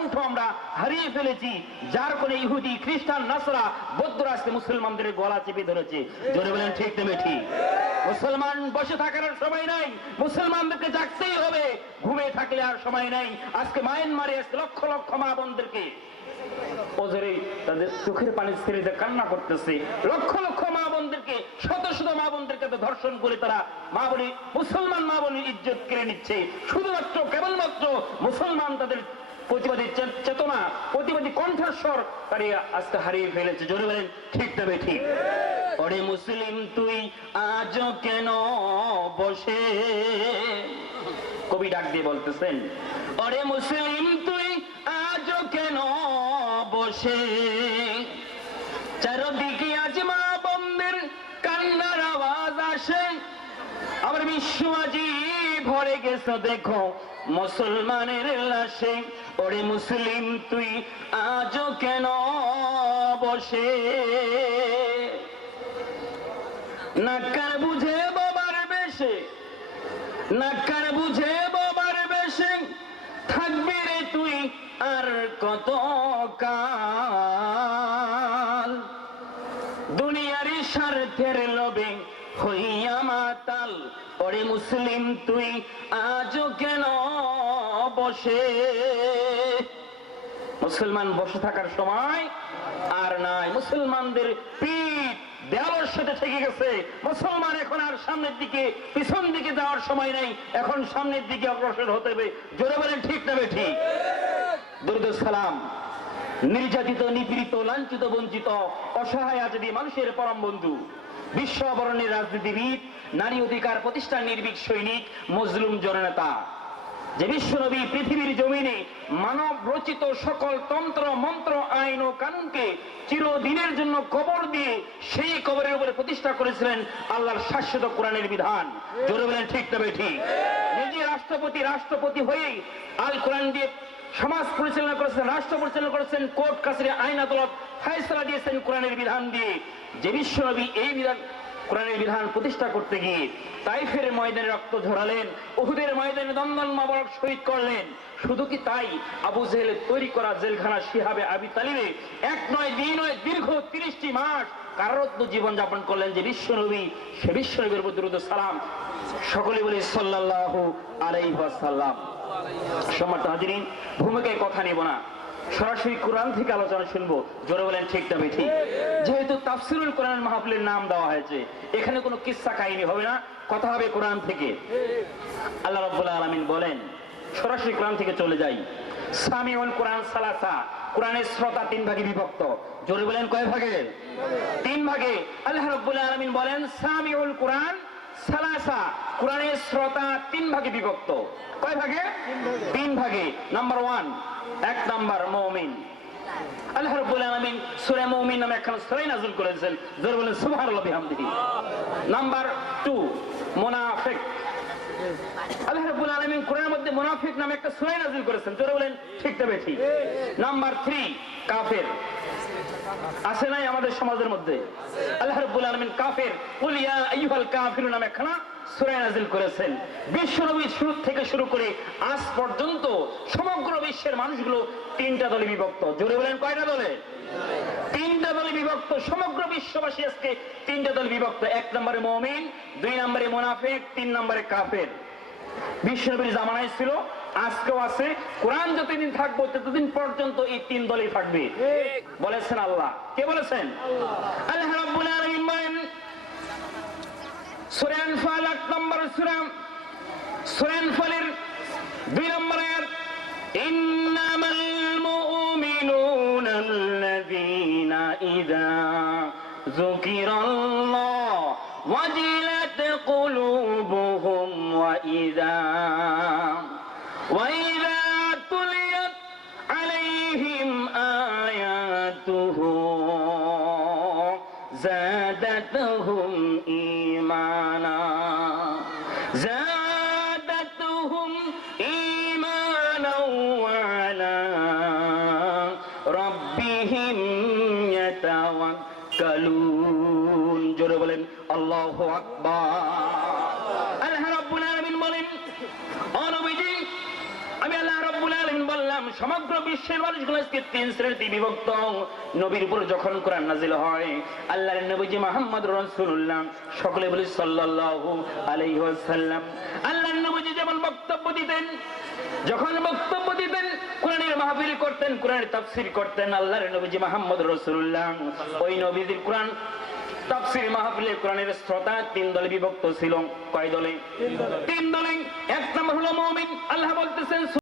কণ্ঠ আমরা হারিয়ে ফেলেছি, যার কোনে ইহুদি, খ্রিস্টান, নাসরা, বৌদ্ধরা আজকে মুসলমানদের গলা চেপে ধরেছে। জোরে বলেন ঠিক না ঠিক? মুসলমান বসে থাকার সময় নাই, মুসলমানদেরকে জাগতেই হবে, ঘুমিয়ে থাকলে আর সময় নাই। আজকে মায়ানমারে আজকে লক্ষ লক্ষ মা বোনদেরকে ওজরে তাদের চোখের পানি ছেড়ে কান্না করতেছে, লক্ষ লক্ষ মা বোনদেরকে, শত শত মা বোনদেরকে ধর্ষণ করে তারা মা বলি মুসলমান মা বলির ইজ্জত কেড়ে নিচ্ছে। শুধুমাত্র কেবলমাত্র মুসলমান তাদের প্রতিবাদী চেতনা, প্রতিবাদী কণ্ঠস্বর তারা আজকে হারিয়ে ফেলেছে। জোরে বলেন ঠিক না ঠিক? ওরে মুসলিম তুই আজও কেন বসে, কবি ডাক দিয়ে বলতেছেন, ওরে মুসলিম তুই আজও কেন বসে, চারদিকে আজ মা বোনদের কান্নার আওয়াজ আসে, আমার বিশ্ব আজি ভরে গেছে দেখো মুসলমানের লাশে। ওরে মুসলিম তুই আজও কেন বসে, নাকার বুঝে বাবার বেশে, নাকার বুঝে বাবার বেশে থাকবি রে তুই আর কত কাল, দুনিয়ারি স্বার্থের লোভে হইয়া মাতাল। ওরে মুসলিম তুই আজও কেন বসে, মুসলমান বসে থাকার সময় আর নাই। মুসলমানদের পিঠ দেওয়ালের সাথে ঠেকে গেছে। মুসলমান এখন আর সামনের দিকে পিছন দিকে যাওয়ার সময় নাই, এখন সামনের দিকে অগ্রসর হতে হবে। জোরে বলেন ঠিক না ঠিক? দুরূদ সালাম। নির্যাতিত, নিপীড়িত, লাঞ্ছিত, বঞ্চিত, অসহায় আজবি মানুষের পরম বন্ধু, বিশ্ব অবরণের রাজনীতিবিদ, নারী অধিকার প্রতিষ্ঠান নির্ভীক সৈনিক, মজলুম জননেতা, যে বিশ্বনবী পৃথিবীর জমিনে মানব রচিত সকল তন্ত্র মন্ত্র আইন ও কানুনকে চিরদিনের জন্য কবর দিয়ে সেই কবরের উপরে প্রতিষ্ঠা করেছিলেন আল্লাহর শাশ্বত কোরআনের বিধান। জোরে বলেন ঠিক না ঠিক? নিজে রাষ্ট্রপতি হয়েই আল কোরআন দিয়ে সমাজ পরিচালনা করেছেন, রাষ্ট্র পরিচালনা করেছেন, কোর্ট কাছারি আইন আদালত ফায়সালা দিয়েছেন কোরআনের বিধান দিয়ে। যে বিশ্বনবী এই বিধান কোরআনের বিধান প্রতিষ্ঠা করতে গিয়ে তাইফের ময়দানে রক্ত ঝরালেন, উহুদের ময়দানে দন্দন মোবারক শহীদ করলেন। শুধু কি তাই, আবু জেহেলের তৈরি করা জেলখানা শিহাবে আবি তালিবে এক নয় দুই নয় দীর্ঘ 30টি মাস কারারুদ্ধ জীবন যাপন করলেন যে বিশ্বনবী, সে বিশ্বনবীর উপর দুরূদ সালাম সকলে বলি সাল্লাল্লাহু আলাইহি ওয়াসাল্লাম। সম্মানিত হাজিরিন, ভূমিকায় কথা নিব না, সরাসরি কোরআন থেকে আলোচনা শুনবো। জোরে বলেন ঠিক না ঠিক? যেহেতু তাফসিরুল কোরআন মাহফিলের নাম দেওয়া হয়েছে, এখানে কোনো কিসসা কাহিনী হবে না, কথা হবে কোরআন থেকে। আল্লাহ রাব্বুল আলামিন বলেন, সরাসরি কোরআন থেকে চলে যাই, সামিউল কোরআন সালাসা, কোরআনের শ্রোতা 3 ভাগে বিভক্ত। জোরে বলেন কয় ভাগে? 3 ভাগে। আল্লাহ রাব্বুল আলামিন বলেন সামিউল কোরআন সালাসা, কোরআনের শ্রোতা 3 ভাগে বিভক্ত। কয় ভাগে? 3 ভাগে। নাম্বার 1, 1 নাম্বার মুমিন। আল্লাহ রাব্বুল আলামিন সূরা মুমিন নামে একখানা সূরা নাযিল করেছেন। জোরে বলেন সুবহানাল্লাহি বিহামদিহি। নাম্বার 2 মুনাফিক। আল্লাহ রাব্বুল আলামিন কোরআনের মধ্যে মুনাফিক নামে একটা সূরা নাযিল করেছেন। জোরে বলেন ঠিক না ঠিক? নাম্বার 3 কাফের। আছে নাই আমাদের সমাজের মধ্যে? আল্লাহ রাব্বুল আলামিন কাফের, কুল ইয়া আইয়ুহাল কাফিরুন নামে একখানা সূরা নাযিল করেছেন। বিশ্বনবী শুরু থেকে শুরু করে আজ পর্যন্ত সমগ্র বিশ্বের মানুষগুলো 3টা দলে বিভক্ত। জোরে বলেন কয়টা দলে? 3টা দলে বিভক্ত। সমগ্র বিশ্ববাসী আজকে 3টা দলে বিভক্ত। 1 নম্বরে মুমিন, 2 নম্বরে মুনাফিক, 3 নম্বরে কাফের। বিশ্বনবীর জামানায় ছিল, আজকেও আছে, কোরআন যতদিন থাকবে ততদিন পর্যন্ত এই 3 দলই থাকবে। বলেছেন আল্লাহ। কে বলেছেন? আল্লাহ রাব্বুল আলামিন বলেন সূরা আনফাল 8 নম্বর সূরা, সূরা আনফালের 2 নম্বর আয়াত, ইন্নামাল মুমিনুনা আল্লাযীনা ইযা যুকিরাল্লাহ ওয়াজিলাত কুলুবুহুম ওয়া ইযা তুলিয়াত আলাইহিম আয়াতুহু যাদাতুহুম ঈমানা, যাদাতুহুম ঈমানা ওয়া আলা রাব্বিহিম ইয়াতাওয়াক্কালুন। জোরে বলেন আল্লাহু আকবার। আল্লাহ রাব্বুল আলামিন বলেন, ও নবীজি, আমি আল্লাহ রাব্বুল আলামিন আলামিন বললাম সমগ্র বিশ্বের মানুষগুলো আজকে তিন শ্রেণীতে বিভক্ত। নবীর উপর যখন কোরআন নাযিল হয়, আল্লাহর নবীজি মুহাম্মদুর রাসূলুল্লাহ, সকলে বলি সাল্লাল্লাহু আলাইহি ওয়াসাল্লাম, আল্লাহর নবীজি যেমন বক্তব্য দিতেন, যখন বক্তব্য দিতেন, কোরআনের মাহফিল করতেন, কোরআনের তাফসীর করতেন, আল্লাহর নবীজি মুহাম্মদুর রাসূলুল্লাহ ওই নবীজির কোরআন তাফসীর মাহফিলে কোরআনের শ্রোতা তিন দলে বিভক্ত ছিল। কয় দলে? তিন দলে। এক নম্বর হলো মুমিন। আল্লাহ বলতেছেন